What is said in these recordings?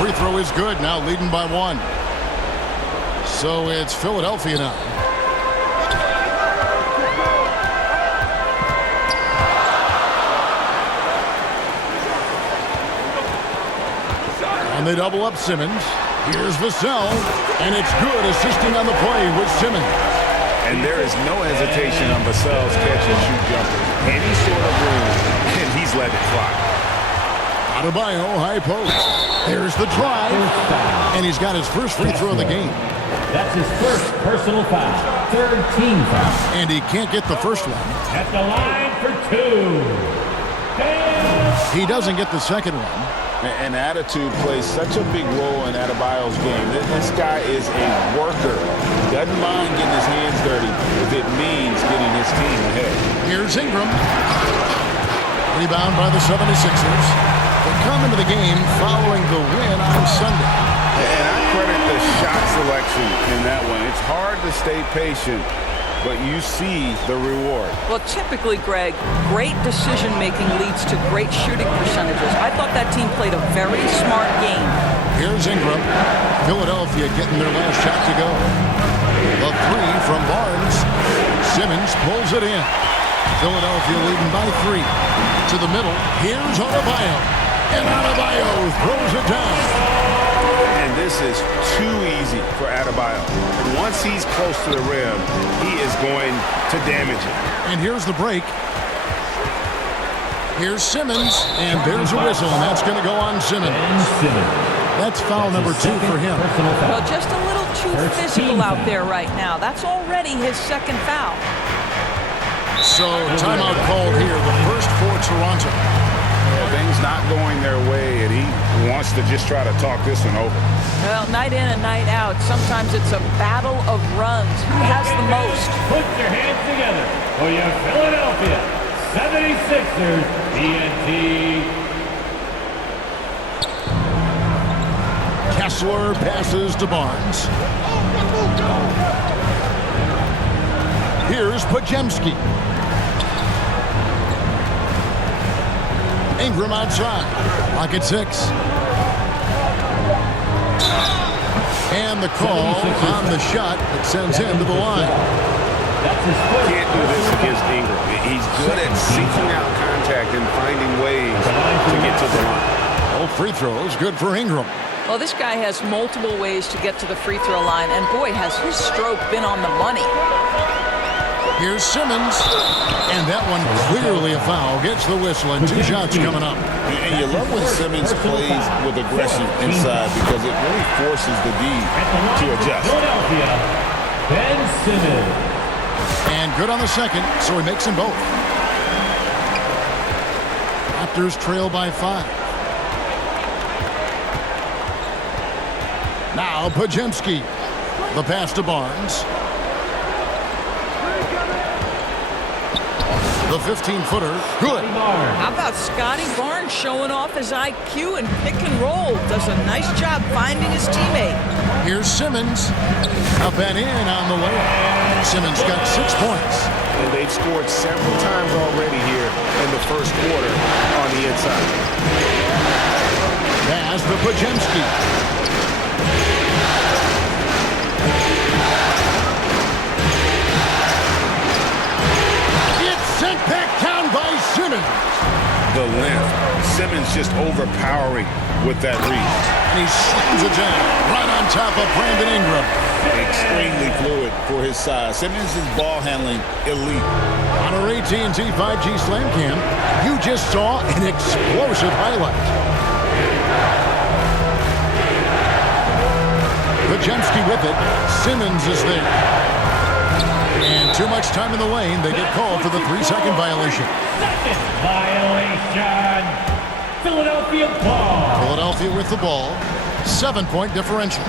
Free throw is good. Now leading by 1. So it's Philadelphia now. And they double up Simmons. Here's Vassell, and it's good, assisting on the play with Simmons. And there is no hesitation on Vassell's catch-and-shoot jumper. Any sort of room, and he's let it fly. Adebayo, high post. There's the drive, and he's got his first free throw of the game. That's his first personal foul. Third team foul. And he can't get the first one. At the line for 2. He doesn't get the second one. And attitude plays such a big role in Adebayo's game. This guy is a worker. Doesn't mind getting his hands dirty if it means getting his team ahead. Here's Ingram. Rebound by the 76ers. They come into the game following the win on Sunday. And I credit the shot selection in that one. It's hard to stay patient, but you see the reward. Well, typically, Greg, great decision-making leads to great shooting percentages. I thought that team played a very smart game. Here's Ingram. Philadelphia getting their last shot to go. The three from Barnes. Simmons pulls it in. Philadelphia leading by 3. To the middle. Here's Adebayo. And Adebayo throws it down. And this is too easy for Adebayo. Once he's close to the rim, he is going to damage it. And here's the break. Here's Simmons, and there's a whistle, and that's going to go on Simmons. That's foul number 2 for him. Well, just a little too physical out there right now. That's already his second foul. So, timeout called here, the first for Toronto. Things not going their way, and he wants to just try to talk this one over. Well, night in and night out, sometimes it's a battle of runs. Who has the most? Put your hands together for your Philadelphia 76ers TNT. Kessler passes to Barnes. Here's Podziemski. Ingram outside. Clock at 6. And the call on the shot that sends him to the line. Can't do this against Ingram. He's good at seeking out contact and finding ways to get to the line. Both free throws good for Ingram. Well, this guy has multiple ways to get to the free throw line, and boy, has his stroke been on the money. Here's Simmons, and that one clearly a foul. Gets the whistle, and 2 shots coming up. And you love when Simmons plays with aggression inside because it really forces the D to adjust. Philadelphia, Ben Simmons. And good on the second, so he makes them both. Raptors trail by 5. Now Podziemski. The pass to Barnes. The 15-footer, good. How about Scotty Barnes showing off his IQ and pick and roll? Does a nice job finding his teammate. Here's Simmons. Up and in on the layup. Simmons got 6 points. And they've scored several times already here in the first quarter on the inside. Pass to Podziemski. Sent back down by Simmons. The length. Simmons just overpowering with that reach. And he slams it down right on top of Brandon Ingram. Extremely fluid for his size. Simmons' ball handling elite. On our AT&T 5G Slam Cam, you just saw an explosive highlight. Podziemski with it. Simmons is there. And too much time in the lane. They get called for the 3-second violation. Second violation. Philadelphia ball. Philadelphia with the ball. 7-point differential.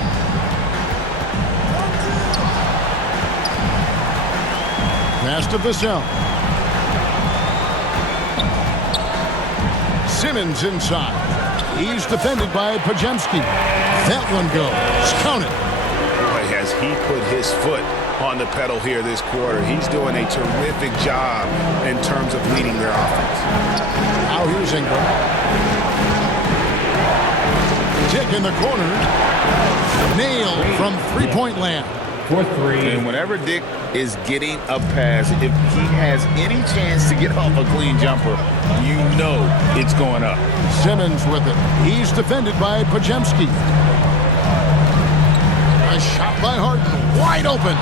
Pass to Vassell. Simmons inside. He's defended by Podziemski. That one goes. Count it. Boy, has he put his foot on the pedal here this quarter. He's doing a terrific job in terms of leading their offense. Now here's Ingram. Tick Dick in the corner. Nailed from three-point land. For three. And whenever Dick is getting a pass, if he has any chance to get off a clean jumper, you know it's going up. Simmons with it. He's defended by Podziemski. A shot by Harden. Wide open.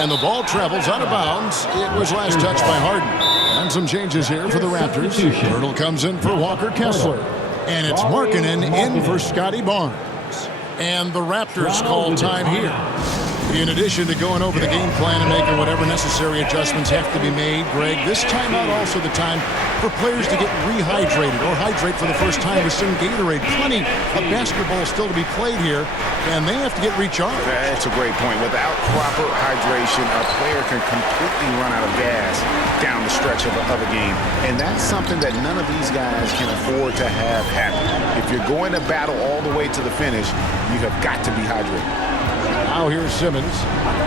And the ball travels out of bounds. It was last touched by Harden. And some changes here for the Raptors. Pirtle comes in for Walker Kessler. And it's Markkanen in for Scotty Barnes. And the Raptors call time here. In addition to going over the game plan and making whatever necessary adjustments have to be made, Greg, this timeout also the time for players to get rehydrated or hydrate for the first time with some Gatorade. Plenty of basketball still to be played here, and they have to get recharged. That's a great point. Without proper hydration, a player can completely run out of gas down the stretch of a game. And that's something that none of these guys can afford to have happen. If you're going to battle all the way to the finish, you have got to be hydrated. Now here's Simmons.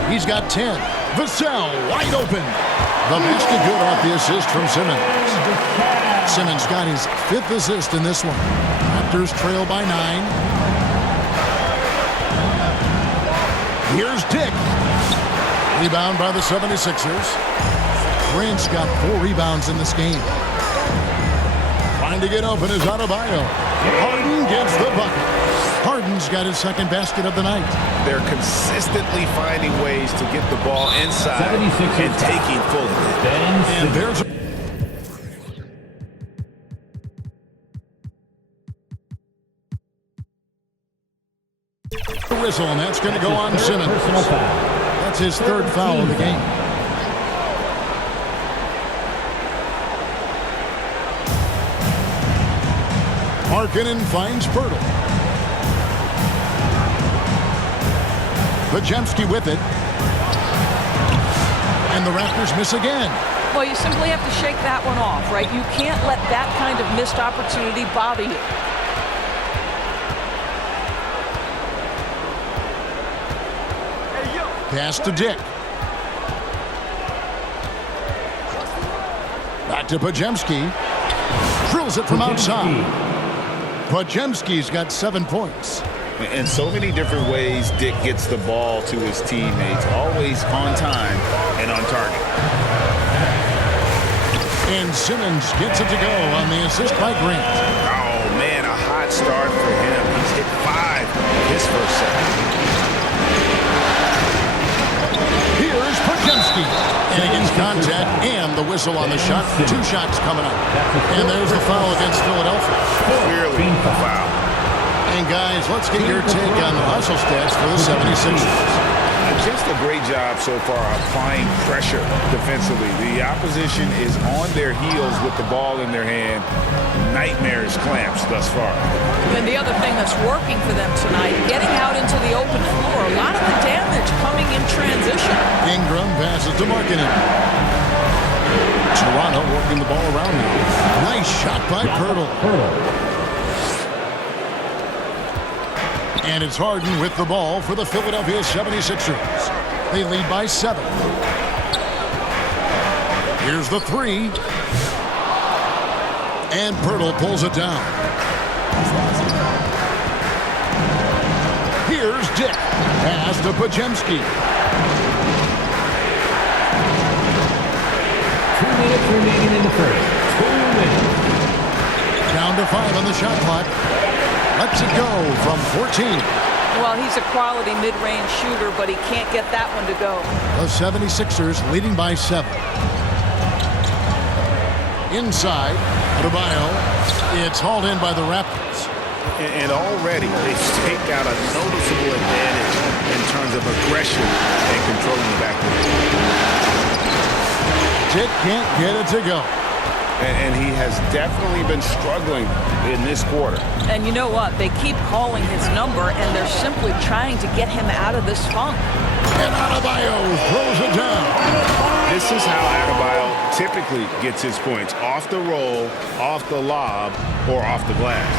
He's got 10. Vassell wide open. The basket good off the assist from Simmons. Simmons got his 5th assist in this one. Raptors trail by 9. Here's Dick. Rebound by the 76ers. Prince got 4 rebounds in this game. Trying to get open is Adebayo. Harden gets the bucket. Harden's got his 2nd basket of the night. They're consistently finding ways to get the ball inside and taking full of it. And there's a whistle, and that's going to go on Simmons. That's his 3rd foul of the game. Markkanen finds Pirtle. Podziemski with it. And the Raptors miss again. Well, you simply have to shake that one off, right? You can't let that kind of missed opportunity bother you. Pass to Dick. Back to Podziemski. Drills it from outside. Podziemski's got 7 points. In so many different ways, Dick gets the ball to his teammates, always on time and on target. And Simmons gets it to go on the assist by Grant. Oh, man, a hot start for him. He's hit 5 his first set. Here's Podziemski. And against contact and the whistle on the shot. 2 shots coming up. And there's the foul against Philadelphia. Clearly a foul. And guys, let's get your take on the hustle stats for the 76ers. Just a great job so far applying pressure defensively. The opposition is on their heels with the ball in their hand. Nightmares clamps thus far. And the other thing that's working for them tonight, getting out into the open floor. A lot of the damage coming in transition. Ingram passes to Markkanen. Toronto working the ball around now. Nice shot by Pirtle. And it's Harden with the ball for the Philadelphia 76ers. They lead by 7. Here's the 3. And Pirtle pulls it down. Here's Dick. Pass to Podziemski. 2 minutes remaining in the first. 2 minutes. Down to 5 on the shot clock. Lets it go from 14. Well, he's a quality mid-range shooter, but he can't get that one to go. The 76ers leading by 7. Inside, Adebayo. It's hauled in by the Raptors. And already they've staked out a noticeable advantage in terms of aggression and controlling the backcourt. Dick can't get it to go. And he has definitely been struggling in this quarter. And you know what? They keep calling his number, and they're simply trying to get him out of this funk. And Adebayo throws it down. This is how Adebayo typically gets his points. Off the roll, off the lob, or off the glass.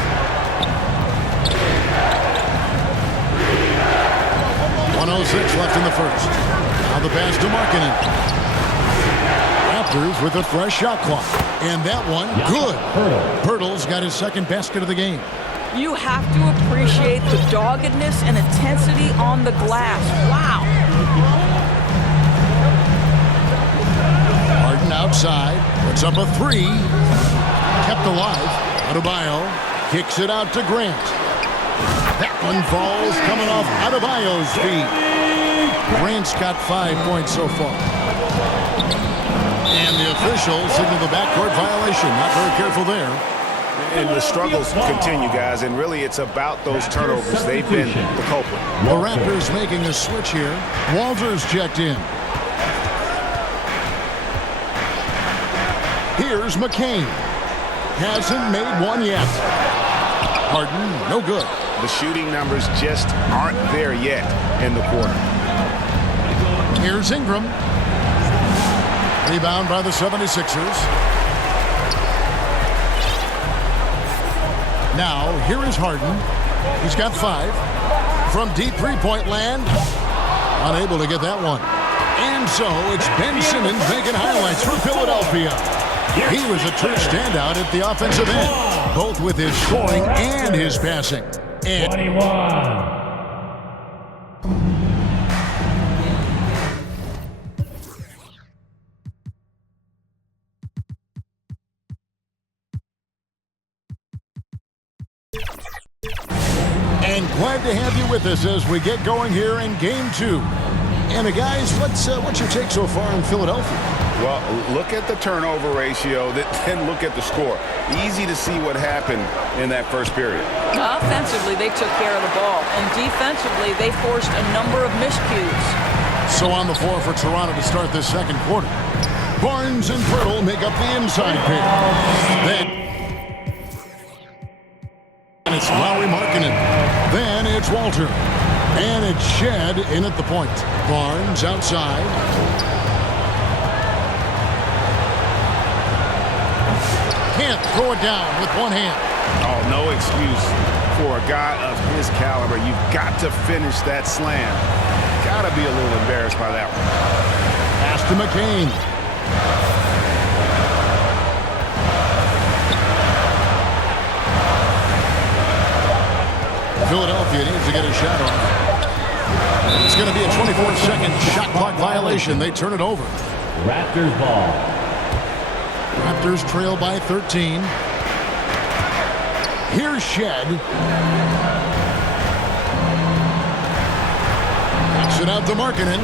1:06 left in the first. Now the pass to Markkanen. Raptors with a fresh shot clock. And that one, good. Pirtle's got his 2nd basket of the game. You have to appreciate the doggedness and intensity on the glass. Wow. Harden outside. Puts up a three. Kept alive. Adebayo kicks it out to Grant. That one falls coming off Adebayo's feet. Grant's got 5 points so far. And the officials signal the backcourt violation. Not very careful there. And the struggles continue, guys, and really it's about those turnovers. They've been the culprit. The Raptors making a switch here. Walters checked in. Here's McCain. Hasn't made one yet. Harden, no good. The shooting numbers just aren't there yet in the quarter. Here's Ingram. Rebound by the 76ers. Now, here is Harden. He's got 5. From deep three-point land. Unable to get that one. And so, it's Ben Simmons making highlights for Philadelphia. He was a true standout at the offensive end, both with his scoring and his passing. And 21. And glad to have you with us as we get going here in Game 2. And guys, what's your take so far in Philadelphia? Well, look at the turnover ratio, then look at the score. Easy to see what happened in that first period. Offensively, they took care of the ball. And defensively, they forced a number of miscues. So on the floor for Toronto to start this second quarter. Barnes and Pirtle make up the inside pair. Then and it's Lauri Markkanen. Then it's Walter. And it's Shed in at the point. Barnes outside. Can't throw it down with one hand. Oh, no excuse for a guy of his caliber. You've got to finish that slam. Got to be a little embarrassed by that one. Pass to McCain. Philadelphia needs to get a shot off. It's going to be a 24-second shot clock violation. They turn it over. Raptors ball. Raptors trail by 13. Here's Shed. Knocks it out to Markkanen.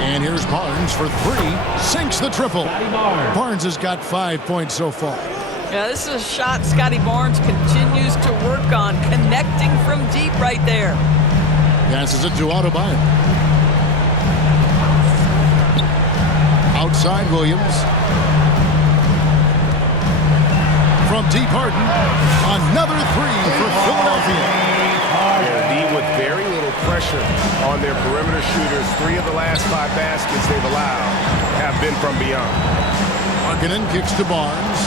And here's Barnes for 3. Sinks the triple. Barnes has got 5 points so far. Yeah, this is a shot Scotty Barnes continues to work on, connecting from deep right there. Passes it to Adebayo. Outside Williams. From deep Harden. Another 3 for Philadelphia. D with very little pressure on their perimeter shooters. 3 of the last 5 baskets they've allowed have been from beyond. Markkanen kicks to Barnes.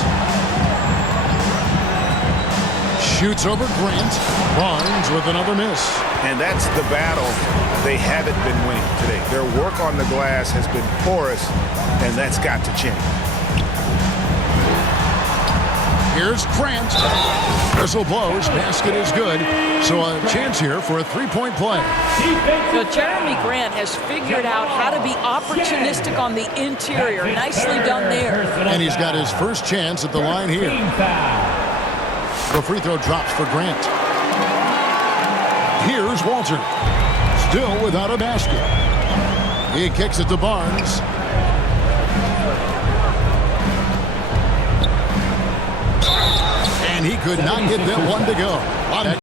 Shoots over Grant. Barnes with another miss. And that's the battle they haven't been winning today. Their work on the glass has been porous, and that's got to change. Here's Grant. Whistle blows. Basket is good. So a chance here for a 3-point play. So Jeremy Grant has figured out how to be opportunistic on the interior. Nicely done there. And he's got his first chance at the line here. The free throw drops for Grant. Here's Walter. Still without a basket. He kicks it to Barnes. And he could not get that one to go.